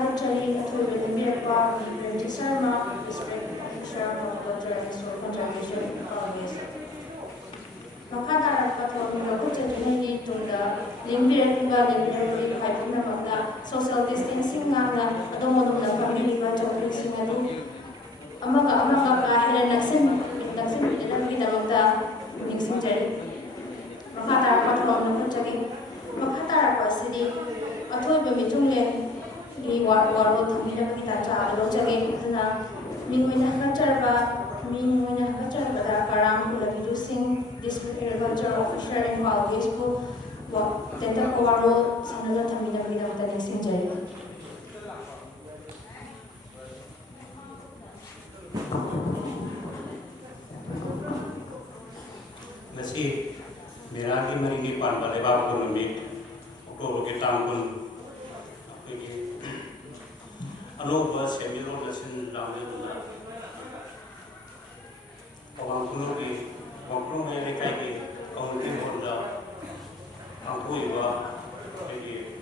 Thagachari, Athoy Mirpa, Reggie Sharma, District Sharma, Culture and Historical Conservation Colleges. Makata Patrona Kuchini to the Limbian Paipuna, social distancing, Adomo, the family, Singadu, Amaka, Helen Naxim, Vidamata, Mixing Jerry. Makata Patrona Kuchaki, Makata City, Athoy Bimitungan. Warwo thumina kita cha lojage na mingwina kacharba da karam kula reducing district agriculture officer in Walvis ko wa tenta ko warwo sanala thumina bida ta nising jai nasi meraki marini pan ba leba ko mi ko ke tam kun Anoba semiro lesin lambe na awang kuno ki wangkung hele kai ki awang honda angkui wa ki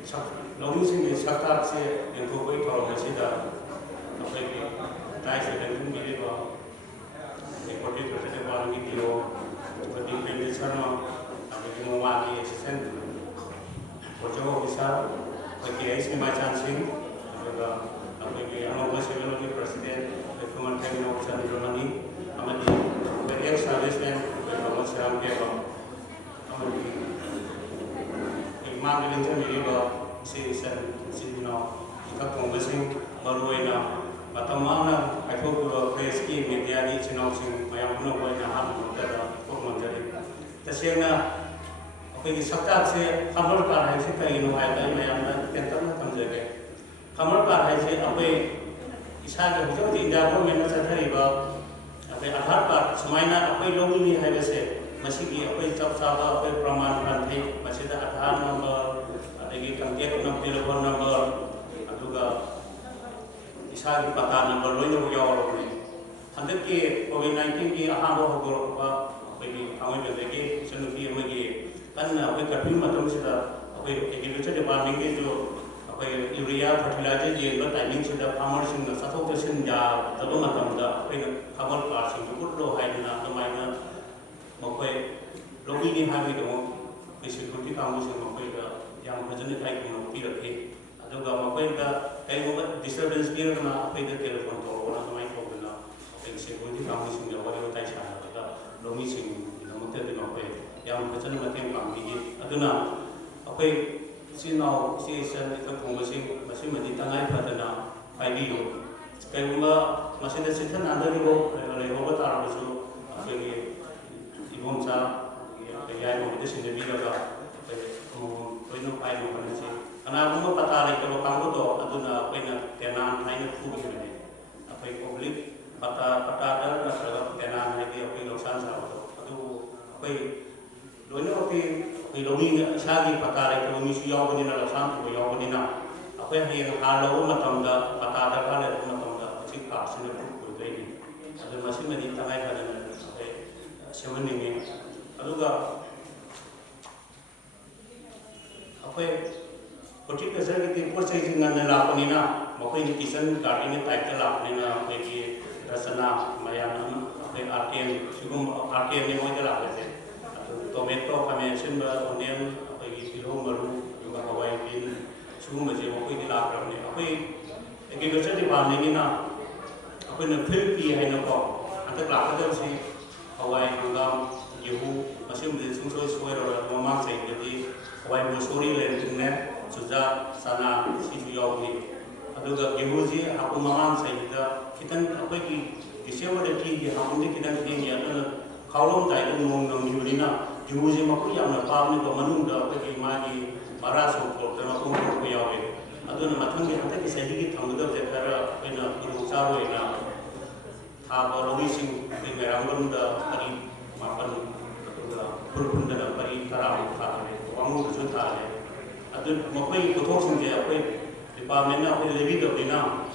sak lomi sing sakta se engko koi thoro masida apai ki tai se den mi le ba e koti koti ba ngi tiro koti pende chano apai ki mo wa ki sen kojo bisa ki ai ma chan sing Anoba Civil President, the Human Cabinet of Chandrani, Amadi, the ex serviceman, the Thomas Ram Keva, Amadi, Imam Intermediate, Citizen, Sidino, Kakumbasing, Baruena, Batamana, I hope you are praise key, Mediani, Chinopsing, Mayamuno, Formonjari. The Siena, okay, Sakta, Hammer Car, I think I know I am Kentan Tanjake. Hammer Car has a Isaac of India government as a terrible Adhar Card, Sumaina, a locally have a say, Masiki, a way of Sava, a Praman country, Masida Adhar number, they can get no telephone number, Aduga Isaac Pata number, Loyo York. 100K, COVID-19, a hammer of Goropa, maybe however they gave Sanuki Magi, and with a few Matomsida, a department. Urea fertilizer je ba timing se da farmer sing na sathok te sin ja da ba matam da pe khabar par sing put lo hai na to mai na mokoi logi ni ha bi do pe security kam sing mokoi da yang bhajan kai ko no pi rakhe adu ga mokoi da kai mo disturbance ni na pe da telephone to na to mai ko na pe security kam sing da wa tai cha da logi sing na mo te no pe yang bhajan ma tem kam bi adu na apai Sino, season, ito kung masih tangai pada idea. Kaya masih ada cerita nanda ni ko, leho ba taruh besu, kaya ibon sa, kaya mo itu sini bila ka, kaya no pai mo kan sih. Karena aku patah kalau kamu tu, adu na kaya tenan lain tu begini. Apa publik patah ada kalau tenan lagi apa dosan sa adu kaya lono ki logi sagi patare ko mi siyo ni na lasan ko yo ni na apa he halo matam da patara ka le matam da chi ka sin ko dei ni adu masih medi tangai ka na semani ni adu ga apa poti ka sa ki por sai ngan na la ko ni na mo ko ni kisan ka ni tai ka la ni na pe ki rasana mayan apa RTM sugum RTM ni mo da la se tomato kami sumber onion apa ini kilo baru juga Hawaii bin semua macam apa ini lapar ni apa ini kerja di mana ni na apa ni Philippines hai na ko antara lapar tu si Hawaii juga Jehu masih mungkin sungsoi suara orang saya jadi Hawaii Missouri le dengan sudah sana si Juyau ni ada juga Jehu si aku makan saya kita apa ini Desember detik aku ni kita ni ada kalau tak ada nong Juli na Juzi maku yang napam ni pemanung dah pergi maju marasu kalau termasuk maku yang ini. Adu nama thang kita kisah ini thang itu terkara ina berusaha ina thapa logising di meranggun dah pari mapan berpun dah pari karam thapa wangu tu thapa. Adu maku itu kotor saja apa department apa lebih dah ina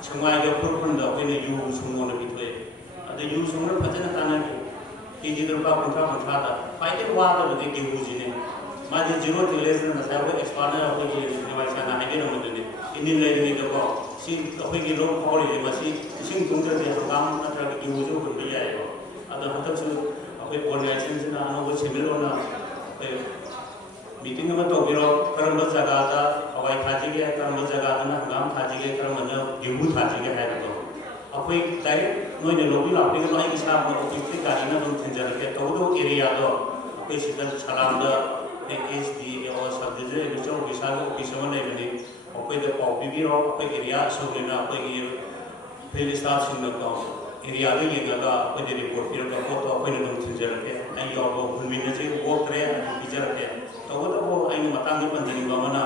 semua ada berpun dah ina you semua lebih tu. Ada you semua macam mana Ini terlupa kontrak ada. Pakai wah tu betul Jehu sini. Macam zero to less na saya buat ekspansi apa je, ni macam mana ini nama tu ni. ꯏꯅꯤꯜ ꯂꯩꯔꯤꯉꯩꯗꯀꯣ ꯁꯤ ꯑꯩꯈꯣꯏꯒꯤ ꯂꯧ ꯐꯥꯎꯔꯤꯁꯦ ꯃꯁꯤ ꯏꯁꯤꯡ ꯊꯨꯝꯗ꯭ꯔꯗꯤ ꯍꯪꯒꯥꯝ ꯅꯠꯇ꯭ꯔꯒ ꯒꯦꯍꯨꯁꯨ ꯍꯨꯟꯕ ꯌꯥꯏꯑꯕ ꯑꯗꯣ ꯍꯟꯗꯛꯁꯨ ꯑꯩꯈꯣꯏ ꯑꯣꯔꯒꯅꯥꯏꯖꯦꯁꯟꯁꯤꯅ ꯑꯅꯧꯕ ꯁꯦꯟꯃꯤꯠꯂꯣꯟꯅ मीटिंग में तौर कम जगह हवाई थाजीगे कम जगह हंगाम थाजीगे कम गेहूं थाजीगे है अखोई डायरेक्ट नोने लोबी लापी इसा ऑफिसकी गाड़ी थींजरके तौदो एरिया अखोई सलाम HD और सब डिविजन ऑफिसर ऑफिस लेबनी अखोई पाव पीबीरो अखोई एरिया सूबना अखोई फिल्ड स्टाफ एरिया अखोई रिपोर्ट पीरक फोटो अखोई थींजरके हुनमीनसे वोक्रे पीजरके तौदबो अगर मतंग पंजनीबना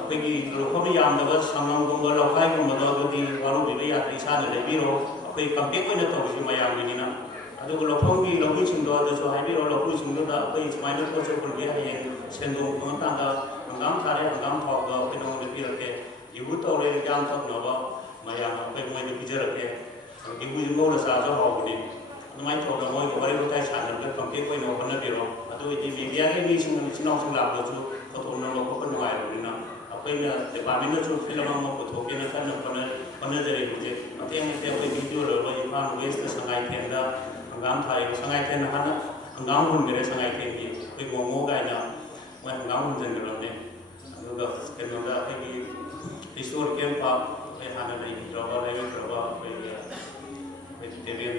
अखोई लोखम यामदब संगमगुम लौखाईगुम वारूब याद इसा लेबीरो अखोई कंपेक्ट तौर मैमना लौफम की लौबीरो लौबीरो अखोई सूमाय पोचे पुरबी हयें सेंदों हंगाम थारे हंगाम फाउद अखोई पीरके गेहूं तौरे याम तकनब मैम अखोई मोदी पीजरके गेहूं मौल चाजो हाउबनी अदुमाय तौर मोई वारी वाई सानरगे कंपेक्ट होनबीरो मीडिया के मीनाउसिंग लाबदू फोटोना लौप नुआना अखोई डिपार्टमेंट फिल्म पुथोके होनजरी हजे मतें मतें वीडियो लौर इम्फाल वेस्ट संगाईथेन हंगाम थाई संगाईथेन हाँ हंगाम हुनगरे संगाईथेन की मोमो गायना मैं हंगाम हुनजनगरने कहोदा हिस्टोरिकल पार्क हाँ लेग्रब देवेन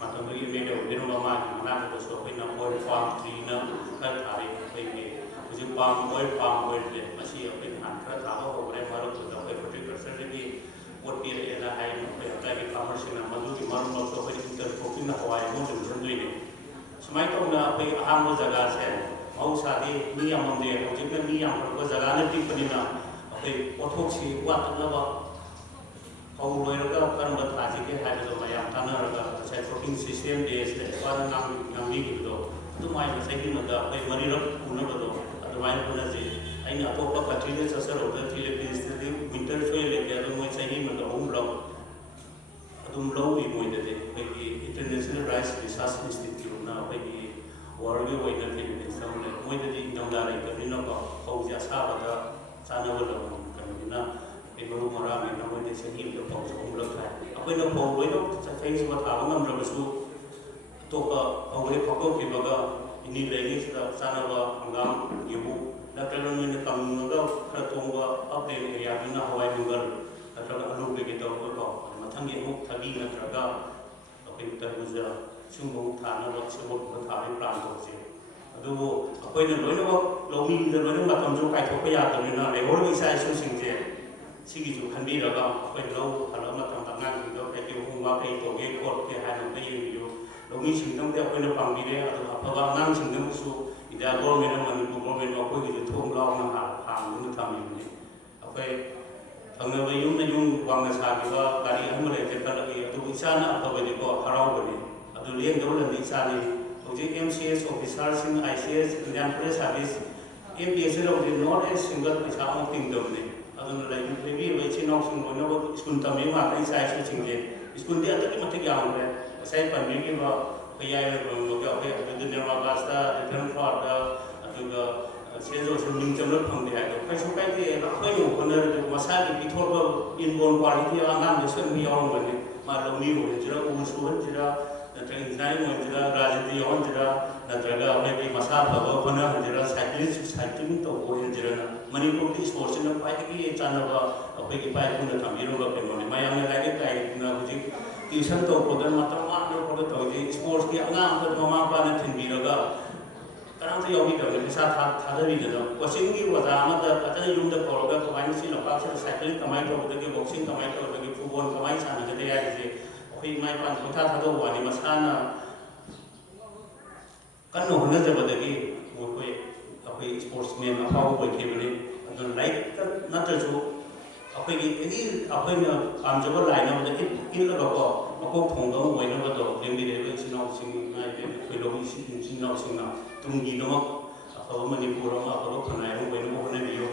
मतंगी मेरे उदिनो मनादसु अखोइना ऑयल फार्म ट्रीना खर थारी अखोइगे हुजिक पाम ऑयल मसी अखोइ हान खर थाबा होरे मरुद अखोइ हॉर्टिकल्चर की पोट पीरेना हाय अखोइ अकाई फार्मर्सना मधुकी मरुम मरुद अखोइ इंटरक्रॉपिंग हवाई मोद दिसनदोइने सुमाय तौना अखोइ अहाम जगह से मौसादी मी यामदे हुजिक मी यामरबो जगह ने पिकनिना अखोइ पोथोक्सी वातनबा कम थाजीगे मैम तानरगा ट्रॉपिंग सिस्टम बेस नामीगो अखोई मरीरक उनबदो होनजे अगर अतोप कंट्री चसरोद फिलीपींस विंटर सोई लेके मैं चाही अहम लौरी मोदी इंटरनेशनल राइस रिसर्च इंस्टीट्यूट अखोई वर्ल्ड मोदी इंगमदा लेटबनीको फौजे असाबद चानब कहोना मरु मरांग मोदी चही फौज अहमलक थाई अखोई फौ लोन चही थाबू अतोप फौरे फटोब इनी लेनी चानब हंगाम गेहूं नत्रग कंगा खर थोंब अपडेट एरिया हवाई मंगल नत्रग आलू कई तौरको मथंगी थबी नत्रग अखोई तरबूजा सिंह थानब सेबोट थाबे प्लान तौसे अदुबो अखोइना लोइनमक लौमीद लोइनम मतमजु कायथोप यादबनिना लेबर इसा इशूसिंगजे सिगिजु खनबीरगा अखोइ लौ हल मतम अगांसिंगदो कई होमवर्क कई तौगे खोलके हायना येंबियो लौमीसिंगदमदे अखोइना पांबीरे अदु अफबा अगांसिंगदमसु इदा गवर्नमेंट मनिपुर गवर्नमेंट अखोइगिजु थोंग लाउना हांगदु थामिबनि अखोइ थंगब यूम वांगना सागिबा गाड़ी अहम लेते कलगी अदु इसाना अफबदिको हराउबनि अदु लेंगदोलनि इसानि हौजिक MCS officers ICS Indian police service MPS लौदि नॉट ए सिंगल पैसा किंगडमनि स्कूल तमी इसा इशूसिंगे स्कूल अतक यामरे ऐसा पन्बीब निर्मागास्ता रिटर्न फ्लॉट सेजोस मिंचम फंगे कैसु कायदे अखोई होनर मसा की पीथोप इनबोर्न क्वालिटी आगाम सोनी यावंगने मा लौमी होनजिरा उसु होनजिरा नत्रग इंजीनियरिंग होनजिरा राजनीति होनजिरा नत्रग अखोई मसा फब होना होनजिरा साइक्लिंग तो होनजिरा मणिपुर की स्पोर्ट्स ने पाई चानब अखोई पाई थमीरुब कहोने मैम लाइक गाइना हजिक ट्यूशन तौर मात्र तौजे स्पोर्ट्स की अगाम ममा मपाने थीबीरग कनामत यौबीदबने पैसा थादबीदनो कोचिंग की ओजा फजन यूम कौर कमाय लंपाक साइक्लिंग कमाय तौबदगी बॉक्सिंग कमाय तौबदगी फुटबॉल कमाय सानगदे है अखोई इमा इपा पंथा थादोवानी मसाना कन्नो होनजबदगी मोई अखोई स्पोर्ट्समैन अफाव ओइखेबने अदु लाइक नत्रजु अखोई एनी अखोइना पामजब लाइनबद इलगको मकोक थोंगम ओइनबदो लेंबिरेबे इसिनाउसिंग अखोई लोबी इसिनाउसिंगना तुंगीदमक अफब मणिपुर अफब खनाय ओइनबो होनबियो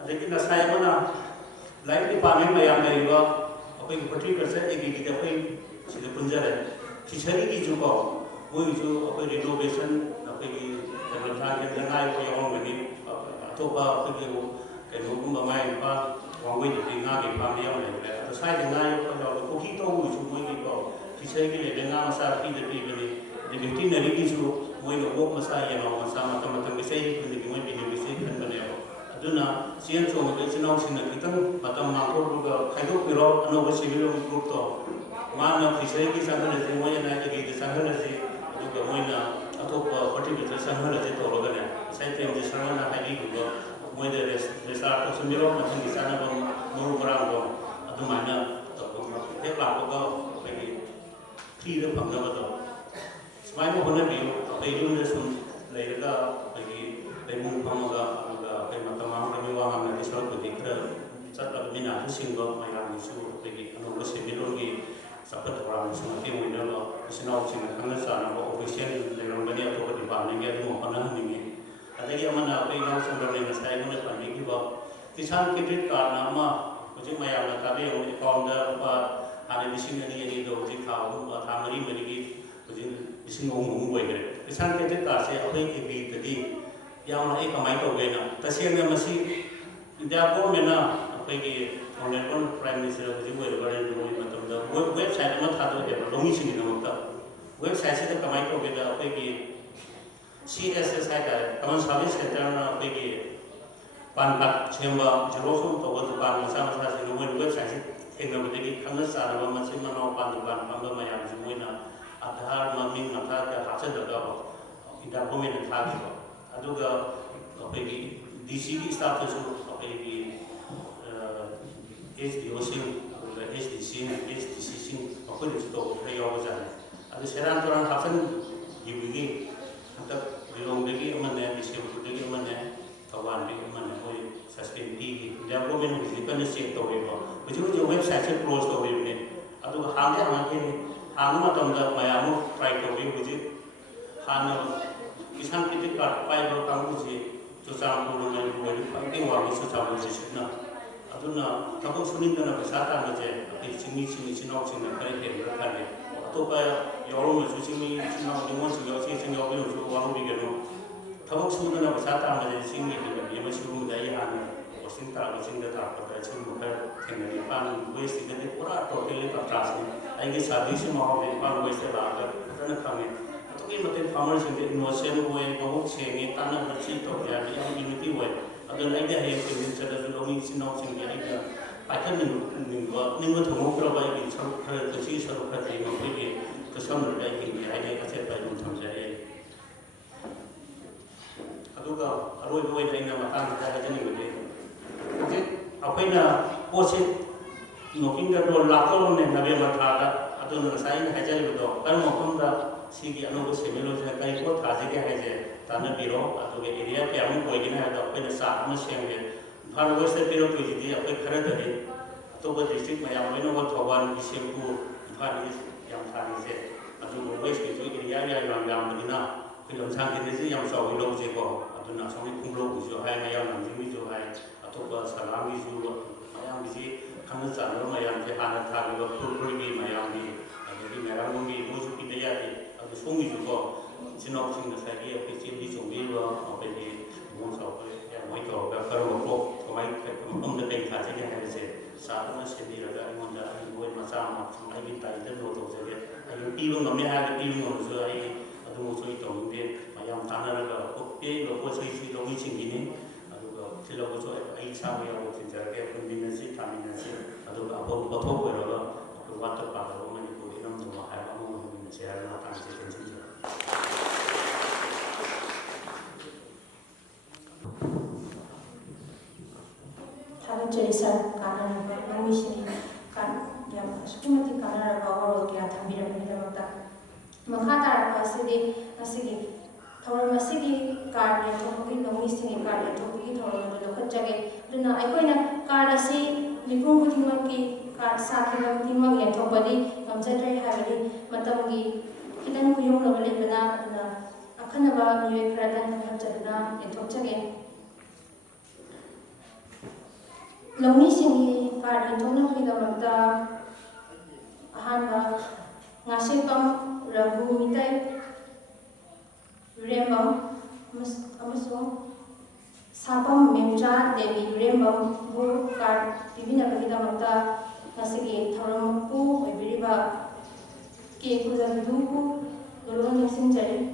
अदगी नसायमना लाइफ डिपार्टमेंट मैम लेरिबा अखोई हॉर्टिकल्चर एग्रीगी अखोई सिद पुंजरे फिशरी की जुको मोइजु अखोई रिनोवेशन अखोई लंथा के लंगाय को यावंगनी अतोपा अखोई ꯀꯩꯅꯣꯒꯨꯝꯕ ꯃꯥꯏ ꯅꯨꯄꯥ ꯋꯥꯡꯒꯣꯏꯗꯗꯤ ꯉꯥꯒꯤ ꯐꯥꯝ ꯌꯥꯝ ꯂꯩꯈ꯭ꯔꯦ ꯑꯗꯣ ꯁ꯭ꯋꯥꯏꯗ ꯉꯥ ꯌꯣꯛꯄ ꯌꯥꯎꯕ ꯄꯨꯈ꯭ꯔꯤ ꯇꯧꯕꯁꯨ ꯃꯣꯏꯒꯤꯀꯣ ꯐꯤꯁꯔꯒꯤ ꯂꯩꯗ ꯉꯥ ꯃꯆꯥ ꯐ꯭ꯔꯤꯗ ꯄꯤꯕꯅꯤ ꯑꯗꯩ ꯚꯦꯇꯤꯅꯔꯤꯒꯤꯁꯨ ꯃꯣꯏꯅ ꯑꯣꯛ ꯃꯆꯥ ꯌꯦꯟꯅꯥꯎ ꯃꯆꯥ ꯃꯇꯝꯒꯤ ꯆꯍꯤ ꯈꯨꯗꯤꯡꯒꯤ ꯃꯣꯏ ꯕꯦꯅꯤꯐꯤꯠꯁꯦ ꯈꯟꯕꯅꯦꯕ ꯑꯗꯨꯅ ꯆꯦꯟ ꯆꯣꯡꯕꯗ ꯏꯆꯤꯜ ꯏꯅꯥꯎꯁꯤꯡꯅ ꯈꯤꯇꯪ ꯃꯇꯝ ꯃꯥꯡꯊꯣꯛꯂꯒ ꯈꯥꯏꯗꯣꯛꯄꯤꯔꯣ ꯑꯅꯧꯕ ꯁꯤꯚꯤꯜ ꯒ꯭ꯔꯨꯞꯇꯣ ꯃꯥꯅ ꯐꯤꯁꯔꯤꯒꯤ ꯆꯪꯍꯜꯂꯁꯤ ꯃꯣꯏꯅ ꯑꯦꯒ꯭ꯔꯤꯗ ꯆꯪꯍꯜꯂꯁꯤ ꯑꯗꯨꯒ ꯃꯣꯏꯅ ꯑꯇꯣꯞꯄ ꯍꯣꯔꯇꯤꯀꯜꯆꯔ ꯆꯪꯍꯜꯂꯁꯤ ꯇꯧꯔꯒꯅꯦ ꯉꯁꯥꯏ ꯄ꯭ꯔꯦꯝꯖꯤ ꯁꯔꯅ ꯍꯥꯏꯕꯤꯈꯤꯕ ꯃꯣꯏꯗ ꯔꯦꯁꯇꯥꯔ ꯇꯧꯁꯤꯟꯕꯤꯔꯣ ꯃꯊꯪꯒꯤ ꯆꯥꯅꯕ ꯃꯔꯨ ꯃꯔꯥꯡꯗꯣ ꯑꯗꯨꯃꯥꯏꯅ ꯇꯧꯕ ꯍꯦꯛ ꯂꯥꯛꯄꯒ ꯑꯩꯈꯣꯏꯒꯤ ꯐ꯭ꯔꯤꯗ ꯐꯪꯅꯕꯗꯣ ꯁꯨꯃꯥꯏꯅ ꯍꯣꯠꯅꯕꯤꯌꯨ ꯑꯩꯈꯣꯏ ꯌꯨꯝꯗ ꯁꯨꯝ ꯂꯩꯔꯒ ꯑꯩꯈꯣꯏꯒꯤ ꯂꯩꯃꯨꯡ ꯐꯝꯃꯒ ꯑꯗꯨꯒ ꯑꯩꯈꯣꯏ ꯃꯇꯝ ꯃꯥꯡꯍꯟꯕ ꯋꯥ ꯉꯥꯡꯅꯗꯤ ꯁꯔꯨꯛꯄꯨꯗꯤ ꯈꯔ ꯆꯠꯂꯒ ꯃꯤꯅꯥꯁꯨ ꯁꯤꯡꯕ ꯃꯌꯥꯝꯒꯤꯁꯨ ꯑꯩꯈꯣꯏꯒꯤ ꯑꯅꯧꯕ ꯁꯦꯟꯃꯤꯠꯂꯣꯟꯒꯤ ꯆꯥꯎꯈꯠ ꯊꯧꯔꯥꯡꯒꯤꯁꯨ ꯃꯇꯦꯡ ꯑꯣꯏꯅꯕ ꯏꯆꯤꯜ ꯏꯅꯥꯎꯁꯤꯡꯅ ꯈꯪꯅ ꯆꯥꯟꯅꯕ ꯑꯣꯐꯤꯁꯤꯌꯦꯜ ꯂꯩꯔꯝꯒꯅꯤ ꯑꯇꯣꯞꯄ ꯗꯤꯄꯥꯔꯠꯃꯦꯟꯒꯤ ꯑꯗꯨꯝ ꯍꯣꯠꯅꯍꯟꯅꯤꯡꯉꯤ ꯑꯗꯒꯤ ꯑꯃꯅ ꯑꯩꯈꯣꯏ ꯏꯅꯥꯎꯆꯪꯕꯅ ꯉꯁꯥꯏ ꯑꯩꯉꯣꯟꯗ ꯄꯟꯕꯤꯈꯤꯕ ꯀꯤꯁꯥꯟ ꯀ꯭ꯔꯦꯗꯤꯠ ꯀꯥꯔꯗꯅ ꯑꯃ ꯍꯧꯖꯤꯛ ꯃꯌꯥꯝꯅ ꯇꯥꯕꯤꯌꯨ ꯑꯦꯀꯥꯎꯟꯗ ꯂꯨꯄꯥ ꯍꯥꯟꯅ 2,200 ꯍꯧꯖꯤꯛ ꯊꯥ 4-4ꯒꯤ ꯍꯧꯖꯤꯛ 3,000 ꯑꯣꯏꯈ꯭ꯔꯦ ꯀꯤꯁꯥꯟ ꯀ꯭ꯔꯦꯗꯤꯠ ꯀꯥꯔꯗꯁꯦ ꯑꯩꯈꯣꯏ ꯑꯦꯒ꯭ꯔꯤꯗꯗꯤ ꯌꯥꯝꯅ ꯑꯩ ꯀꯃꯥꯏꯅ ꯇꯧꯒꯦꯅ ꯇꯁꯦꯡꯅ ꯃꯁꯤ ꯏꯟꯗꯤꯌꯥ ꯒꯣꯔꯃꯦꯟꯅ ꯑꯩꯈꯣꯏꯒꯤ ꯑꯣꯅꯔꯦꯕꯜ ꯄ꯭ꯔꯥꯏꯝ ꯃꯤꯅꯤꯁꯇꯔ ꯍꯧꯖꯤꯛ ꯑꯣꯏꯔꯤꯕ ꯅꯔꯦꯟꯗ꯭ꯔ ꯃꯣꯗꯤ ꯃꯇꯝꯗ ꯋꯦꯕꯁꯥꯏꯠ ꯑꯃ ꯊꯥꯗꯣꯛꯑꯦꯕ ꯂꯧꯃꯤꯁꯤꯡꯒꯤꯗꯃꯛꯇ ꯋꯦꯕꯁꯥꯏꯠꯁꯤꯗ ꯀꯃꯥꯏꯅ ꯇꯧꯒꯦꯗ ꯑꯩꯈꯣꯏꯒꯤ CSS ꯍꯥꯏꯇꯥꯔꯦ ꯀꯃꯟ ꯁꯥꯔꯚꯤꯁ ꯁꯦꯟꯇꯔꯅ ꯑꯩꯈꯣꯏꯒꯤ ꯄꯥꯟ ꯀꯥꯔꯗ ꯁꯦꯝꯕ ꯖꯦꯔꯣꯛꯁ ꯇꯧꯕ ꯗꯨꯀꯥꯟ ꯃꯆꯥ ꯃꯆꯥꯁꯤꯡꯅ ꯃꯣꯏꯅ ꯋꯦꯕꯁꯥꯏꯠꯁꯤ ꯊꯦꯡꯅꯕꯗꯒꯤ ꯈꯪꯅ ꯆꯥꯟꯅꯕ ꯃꯆꯤꯟ ꯃꯅꯥꯎ ꯗꯨꯀꯥꯟ ꯐꯝꯕ ꯃꯌꯥꯝꯁꯤ ꯃꯣꯏꯅ ꯑꯙꯥꯔ ꯃꯃꯤꯡ ꯑꯙꯥꯔꯗ ꯍꯥꯞꯆꯤꯜꯂꯒ ꯏꯟꯗꯤꯌꯥ ꯒꯣꯔꯃꯦꯟꯅ ꯊꯥꯈꯤꯕ ꯑꯗꯨꯒ ꯑꯩꯈꯣꯏꯒꯤ DCꯒꯤ ꯁ꯭ꯇꯥꯐꯇꯁꯨ ꯑꯩꯈꯣꯏꯒꯤ SDOꯁꯤꯡ ꯑꯗꯨꯒ SDCꯁꯤꯡ ꯑꯩꯈꯣꯏꯗꯁꯨ ꯇꯧꯕ ꯈꯔ ꯌꯥꯎꯕꯖꯥꯠꯅꯤ ꯑꯗꯨ ꯁꯦꯔꯥꯟ ꯇꯨꯔꯥꯟ ꯍꯥꯞꯆꯤꯟꯈꯤꯕꯒꯤ ꯍꯟꯗꯛ ꯂꯤꯂꯣꯡꯗꯒꯤ ꯑꯃꯅꯦ ꯕꯤꯁꯦꯝꯄꯨꯔꯗꯒꯤ ꯑꯃꯅꯦ ꯊꯧꯕꯥꯜꯗꯒꯤ ꯑꯃꯅꯦ ꯃꯣꯏ ꯁꯁꯄꯦꯟ ꯄꯤꯈꯤ ꯏꯟꯗꯤꯌꯥ ꯒꯣꯔꯃꯦꯟ ꯍꯧꯖꯤꯛ ꯀꯟꯅ ꯆꯦꯛ ꯇꯧꯔꯤꯕ ꯍꯧꯖꯤꯛ ꯋꯦꯕꯁꯥꯏꯠꯁꯦ ꯀ꯭ꯂꯣꯖ ꯇꯧꯔꯤꯕꯅꯤ ꯑꯗꯨꯒ ꯍꯥꯡꯈꯤꯅꯤ ꯍꯥꯡꯕ ꯃꯇꯝꯗ ꯃꯌꯥꯝ ꯑꯃꯨꯛ ꯇ꯭ꯔꯥꯏ ꯇꯧꯕꯤ ꯍꯧꯖꯤꯛ ꯍꯥꯟꯅ ꯀꯤꯁꯥꯟ ꯀ꯭ꯔꯦꯗꯤꯠ ꯀꯥꯔꯗ ꯄꯥꯏꯕ ꯀꯥꯡꯕꯨꯁꯤ ꯆꯨꯔꯆꯥꯟꯄꯨꯔ ꯃꯅꯤꯄꯨꯔ ꯈ꯭ꯋꯥꯏꯗꯒꯤ ꯋꯥꯡꯉꯤ ꯆꯨꯔꯆꯥꯟꯄꯨꯔ ꯗꯤꯁꯇ꯭ꯔꯤꯛꯅ ꯑꯗꯨꯅ ꯊꯕꯛ ꯁꯨꯅꯤꯡꯗꯅ ꯄꯩꯁꯥ ꯇꯥꯟꯕꯁꯦ ꯑꯩꯈꯣꯏ ꯆꯤꯡꯃꯤꯁꯤꯡ ꯏꯆꯤꯜ ꯏꯅꯥꯎꯁꯤꯡꯅ ꯈꯔ ꯍꯦꯟꯕ꯭ꯔꯥ ꯈꯜꯂꯤ ꯑꯇꯣꯞꯄ ꯌꯥꯎꯔꯝꯃꯁꯨ ꯆꯤꯡꯃꯤ ꯏꯆꯤꯜ ꯏꯅꯥꯎ ꯅꯤꯉꯣꯜꯁꯤꯡ ꯏꯆꯦꯁꯤꯡ ꯌꯥꯎꯕꯤꯔꯁꯨ ꯋꯥꯔꯧꯕꯤꯒꯅꯨ ꯊꯕꯛ ꯁꯨꯗꯅ ꯄꯩꯁꯥ ꯇꯥꯟꯕꯁꯦ ꯆꯤꯡꯒꯤ ꯍꯩꯅꯕꯤ ꯑꯃ ꯁꯤꯒꯨꯝꯕꯗ ꯑꯩ ꯍꯥꯟꯅ ꯄꯣꯁꯇꯤꯡ ꯇꯥꯔꯛꯄ ꯆꯤꯡꯗ ꯇꯥꯔꯛꯄꯗ ꯁꯤꯒꯨꯝꯕ ꯈꯔ ꯊꯦꯡꯅꯔꯤ ꯏꯝꯐꯥꯜ ꯋꯦꯁꯇꯒꯗꯤ ꯄꯨꯔꯥ ꯇꯣꯇꯦꯜꯂꯤ ꯀꯟꯇ꯭ꯔꯥꯁꯅꯤ ꯑꯩꯒꯤ ꯁꯥꯔꯚꯤꯁꯁꯤ ꯃꯍꯥꯎꯁꯦ ꯏꯝꯐꯥꯜ ꯋꯦꯁꯇ ꯂꯥꯛꯑꯒ ꯐꯖꯅ ꯈꯪꯉꯦ ꯑꯗꯨꯛꯀꯤ ꯃꯇꯤꯛ ꯐꯥꯔꯃꯔꯁꯤꯡꯁꯦ ꯏꯅꯣꯁꯦꯟ ꯑꯣꯏ ꯃꯕꯨꯛ ꯁꯦꯡꯉꯤ ꯇꯥꯟꯅꯕ ꯁꯤ ꯇꯧꯕ ꯌꯥꯔꯗꯤ ꯌꯥꯝ ꯌꯨꯅꯤꯇꯤ ꯑꯣꯏ ꯑꯗꯨꯅ ꯑꯩꯗꯤ ꯍꯌꯦꯡ ꯄꯦꯟꯁꯤꯟ ꯆꯠꯂꯁꯨ ꯂꯧꯃꯤ ꯏꯆꯤꯜ ꯏꯅꯥꯎꯁꯤꯡꯒꯤ ꯑꯩꯅ ꯄꯥꯏꯈꯠꯅꯤꯡꯕ ꯅꯤꯡꯕ ꯊꯨꯡꯍꯧꯗ꯭ꯔꯕ ꯑꯩꯒꯤ ꯁꯔꯨꯛ ꯈꯔ ꯄꯨꯟꯁꯤꯒꯤ ꯁꯔꯨꯛ ꯈꯔꯗꯤ ꯃꯈꯣꯏꯒꯤ ꯈꯨꯠꯁꯝꯅꯔꯒ ꯑꯩ ꯍꯤꯡꯒꯦ ꯍꯥꯏꯅ ꯑꯆꯦꯠꯄ ꯑꯗꯨꯝ ꯊꯝꯖꯔꯤ ꯑꯗꯨꯒ ꯑꯔꯣꯏꯕ ꯑꯣꯏꯅ ꯑꯩꯅ ꯃꯇꯥꯡꯁꯤꯗ ꯍꯥꯏꯖꯅꯤꯡꯕꯗꯤ ꯍꯧꯖꯤꯛ ꯑꯩꯈꯣꯏꯅ ꯄꯣꯠꯁꯤ ꯅꯣꯀꯤꯡꯗ ꯂꯥꯛꯇꯧꯔꯕꯅꯦ ꯅꯕꯦꯝꯕꯔ ꯊꯥꯗ ꯑꯗꯨꯅ ꯉꯁꯥꯏ ꯑꯩꯅ ꯍꯥꯏꯖꯔꯤꯕꯗꯣ ꯀꯔꯝꯕ ꯃꯐꯝꯗ ꯁꯤꯒꯤ ꯑꯅꯧꯕ ꯁꯦꯟꯃꯤꯠꯂꯣꯟꯁꯤꯅ ꯀꯔꯤ ꯄꯣꯠ ꯊꯥꯁꯤꯒꯦ ꯍꯥꯏꯁꯦ ꯇꯥꯟꯅꯕꯤꯔꯣ ꯑꯗꯨꯒ ꯑꯦꯔꯤꯌꯥ ꯀꯌꯥꯃꯨꯛ ꯑꯣꯏꯒꯅꯤ ꯍꯥꯏꯕꯗꯣ ꯑꯩꯈꯣꯏꯅ ꯆꯥꯔꯠ ꯑꯃ ꯁꯦꯝꯒꯦ ꯏꯝꯐꯥꯜ ꯋꯦꯁꯇ ꯄꯤꯔꯛꯇꯣꯏꯁꯤꯗꯤ ꯑꯩꯈꯣꯏ ꯈꯔꯗꯗꯤ ꯑꯇꯣꯞꯄ ꯗꯤꯁꯇ꯭ꯔꯤꯛ ꯃꯌꯥꯝ ꯂꯣꯏꯅꯃꯛ ꯊꯧꯕꯥꯜ ꯕꯤꯁꯦꯝꯄꯨꯔ ꯏꯝꯐꯥꯜ ꯏꯁ ꯌꯥꯝ ꯊꯥꯔꯤꯁꯦ ꯑꯗꯨꯒ ꯋꯦꯁꯀꯤꯁꯨ ꯑꯦꯔꯤꯌꯥ ꯌꯥꯝꯕꯅꯤꯅ ꯑꯩꯈꯣꯏ ꯂꯝꯁꯥꯡꯒꯤꯗꯁꯨ ꯌꯥꯝ ꯆꯥꯎꯋꯤ ꯂꯧꯁꯦꯀꯣ ꯑꯗꯨꯅ ꯑꯁꯣꯝꯒꯤ ꯈꯣꯡꯂꯧꯒꯤꯁꯨ ꯍꯥꯏ ꯃꯌꯥꯝ ꯂꯝꯖꯤꯡꯒꯤꯁꯨ ꯍꯥꯏ ꯑꯇꯣꯞꯄ ꯁꯂꯥꯝꯒꯤꯁꯨ ꯃꯌꯥꯝꯒꯤꯁꯤ ꯈꯪꯅ ꯆꯥꯟꯅꯕ ꯃꯌꯥꯝꯁꯦ ꯍꯥꯟꯅ ꯊꯥꯈꯤꯕ ꯐꯨꯜꯒꯤ ꯃꯌꯥꯝꯒꯤ ꯑꯗꯒꯤ ꯃꯦꯔꯥꯡꯂꯣꯝꯒꯤ ꯃꯣꯏꯁꯨ ꯄꯤꯗ ꯌꯥꯗꯦ ꯑꯗꯨ ꯁꯣꯝꯒꯤꯁꯨꯀꯣ ꯏꯆꯤꯜ ꯏꯅꯥꯎꯁꯤꯡ ꯉꯁꯥꯏꯒꯤ ꯑꯩꯈꯣই ꯆꯦꯟꯕꯤ ꯆꯣꯡꯕꯤꯕ ꯑꯩꯈꯣꯏꯒꯤ ꯏꯃꯨꯡ ꯆꯥꯎꯈꯠ ꯃꯣꯏ ꯇꯧꯔꯒ ꯀꯔꯝꯕ ꯄꯣꯠ ꯀꯃꯥꯏꯅ ꯃꯐꯝꯗ ꯀꯩ ꯊꯥꯖꯒꯦ ꯍꯥꯏꯕꯁꯦ ꯆꯥꯔꯠ ꯑꯃ ꯁꯦꯝꯕꯤꯔꯒ ꯑꯩꯉꯣꯟꯗ ꯑꯩ ꯃꯣꯏ ꯃꯆꯥ ꯑꯃ ꯑꯩꯒꯤ ꯇꯥꯏꯗ ꯅꯣꯠ ꯇꯧꯖꯒꯦ ꯑꯩ ꯄꯤꯕ ꯉꯝꯃꯦ ꯍꯥꯏꯔꯒ ꯄꯤꯕ ꯉꯝꯃꯁꯨ ꯑꯩ ꯑꯗꯨꯃꯁꯨ ꯑꯩ ꯇꯧꯅꯤꯡꯗꯦ ꯃꯌꯥꯝ ꯇꯥꯟꯅꯔꯒ ꯄꯤꯔꯤꯕ ꯄꯣꯠ ꯆꯩꯁꯤ ꯂꯧꯃꯤꯁꯤꯡꯒꯤꯅꯤ ꯑꯗꯨꯒ ꯊꯤꯜꯂꯛꯄꯁꯨ ꯑꯩ ꯏꯁꯥꯃꯛ ꯌꯥꯎꯕ ꯊꯤꯟꯖꯔꯒꯦ ꯍꯨꯟꯃꯤꯟꯅꯁꯤ ꯊꯥꯃꯤꯟꯅꯁꯤ ꯑꯗꯨꯒ ꯑꯐꯕ ꯄꯣꯠꯊꯣꯛ ꯑꯣꯏꯔꯒ ꯑꯩꯈꯣꯏ ꯋꯥꯠꯇ ꯄꯥꯗꯕ ꯃꯅꯤꯄꯨꯔ ꯏꯔꯝꯗꯝ ꯍꯥꯏꯕ ꯑꯃ ꯑꯣꯏꯍꯟꯃꯤꯟꯅꯁꯤ ꯍꯥꯏꯕ ꯃꯇꯥꯡꯁꯦ ꯇꯦꯟꯁꯤꯟꯖꯔꯤ ꯊꯥꯒꯠꯆꯔꯤ ꯁꯔ ꯀꯥꯟꯅꯔꯕ ꯂꯧꯃꯤꯁꯤꯡꯒꯤ ꯌꯥꯝ ꯑꯁꯨꯛꯀꯤ ꯃꯇꯤꯛ ꯀꯥꯟꯅꯔꯕ ꯋꯥꯔꯣꯜ ꯀꯌꯥ ꯊꯝꯕꯤꯔꯕꯒꯤꯗꯃꯛꯇ ꯃꯈꯥ ꯇꯥꯔꯛꯄ ꯑꯁꯤꯗꯤ ꯑꯁꯤꯒꯤ ꯊꯧꯔꯝ ꯑꯁꯤꯒꯤ ꯀꯥꯔꯗ ꯌꯦꯟꯊꯣꯛꯄꯒꯤ ꯂꯧꯃꯤꯁꯤꯡꯒꯤ ꯀꯥꯔꯗ ꯌꯦꯟꯊꯣꯛꯄꯒꯤ ꯊꯧꯔꯝ ꯑꯗꯨ ꯂꯧꯈꯠꯆꯒꯦ ꯑꯗꯨꯅ ꯑꯩꯈꯣꯏꯅ ꯀꯥꯔꯗ ꯑꯁꯤ ꯃꯤꯄꯨꯝ ꯈꯨꯗꯤꯡꯃꯛꯀꯤ ꯀꯥꯔꯗ ꯁꯥꯈꯤꯕ ꯈꯨꯗꯤꯡꯃꯛ ꯌꯦꯟꯊꯣꯛꯄꯗꯤ ꯉꯝꯖꯗ꯭ꯔꯦ ꯍꯥꯏꯕꯗꯤ ꯃꯇꯝꯒꯤ ꯈꯤꯇꯪ ꯈꯨꯌꯧꯅꯕ ꯂꯩꯕꯅ ꯑꯗꯨꯅ ꯑꯈꯟꯅꯕ ꯃꯤꯑꯣꯏ ꯈꯔꯗ ꯈꯪꯍꯟꯖꯗꯨꯅ ꯌꯦꯟꯊꯣꯛꯆꯒꯦ ꯂꯧꯃꯤꯁꯤꯡꯒꯤ ꯀꯥꯔꯗ ꯌꯦꯟꯊꯣꯛꯅꯕꯒꯤꯗꯃꯛꯇ ꯑꯍꯥꯟꯕ ꯉꯥꯁꯦꯞꯄꯝ ꯔꯘꯨ ꯃꯤꯇꯩ ꯔꯦꯝꯕꯝ ꯑꯃꯁꯨꯡ Sabam Memcha Devi Yurembambu Card Pibinabagidamata Nasigi Thoromapu Ibiriba Ke Kuzaduku Gulun Sinjari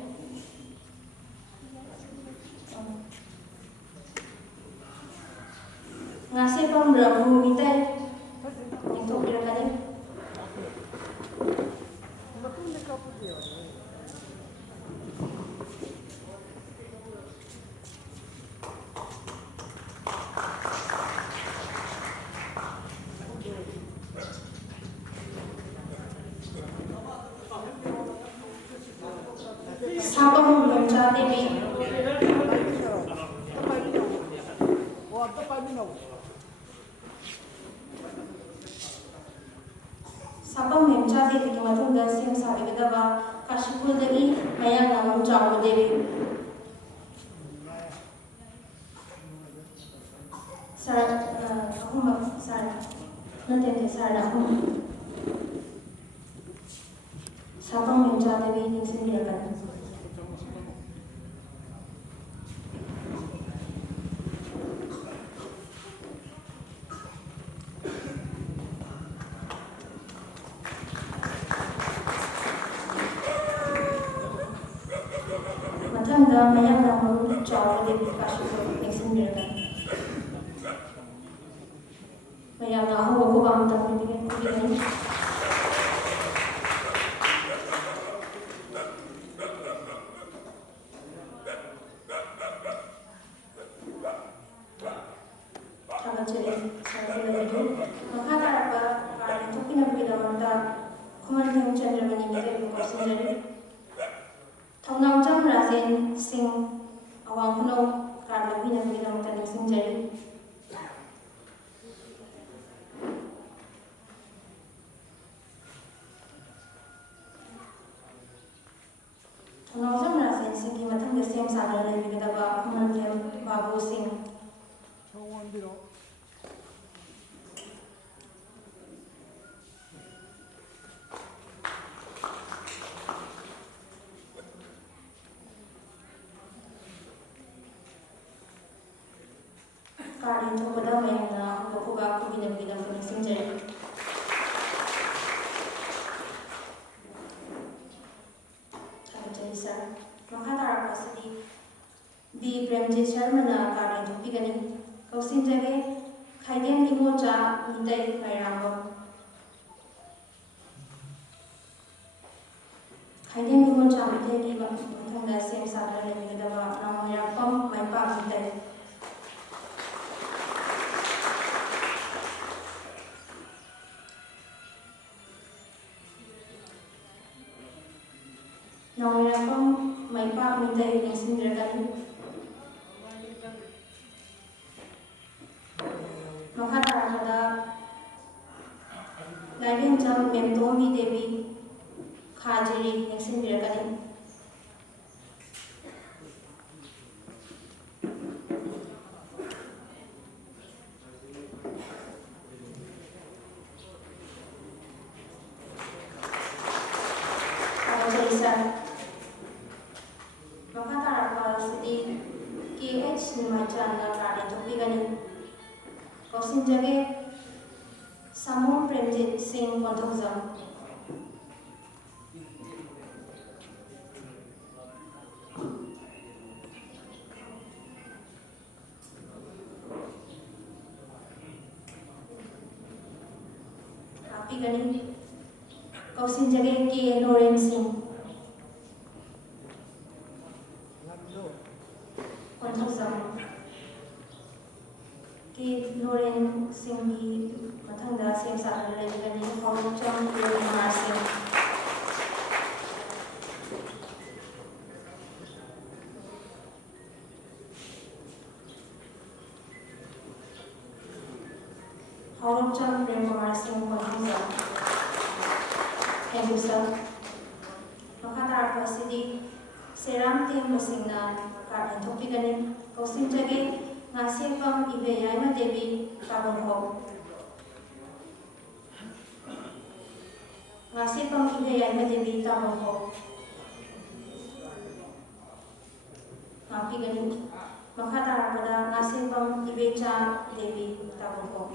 Nasipam Rabu Mitai itu kira-kira Sabam Memcha Devi Sabam Memcha Devi ki matunda sim sabigdaba Kashipur Devi Maya Namam Chawu Devi Sar Ahum Sar Natende Sar Ahum Sabam Memcha Devi Nisimirakan Matanda Maya Namam Chawu Devi Kashipur Nisimirakan Maya Nahu Aku Bam Tam Devi Babu Singh Kali itu pada mayana bakuba kubina-bina penising jari Kali jadi sar maka tarap pasidi di Premji Sharmana kali itu pigani kausin jage kaidian imoja mitai kairamo kaidian imoja mitai di matangga sem sadar yang dikatakan namanya pam maipa mitai namanya pam maipa mitai yang sendirian maka ada Lain jam Memtomi Devi Khajiri yang sendirian Samon Premjit Singh Madhuzam Api Gani Kausin Jage K. Noren Singh Madhuzam K. Noren Singh di Matangda Sem Sadar Lagani Hongchang Kumar Singh Hongchang Kumar Singh Madhuzam Thank you sir. Makatara Pasidi Seram Tim Masingna Karna Topigani Kausin Jage Nasipam Ibeyana Devi Kabonho Nasipam Ibeyana Devi Kabonho Napigani Makha tarakpada Ngasibam Ibecha Devi Taboko.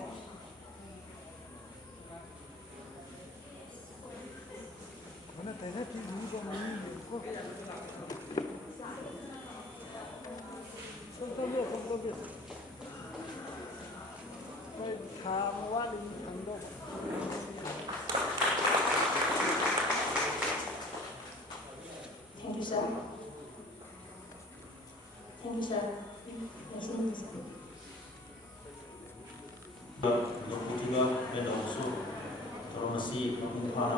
Thank you, sir. Thank you, sir. Next one, sir. Lokutiga dan also termasih mengupara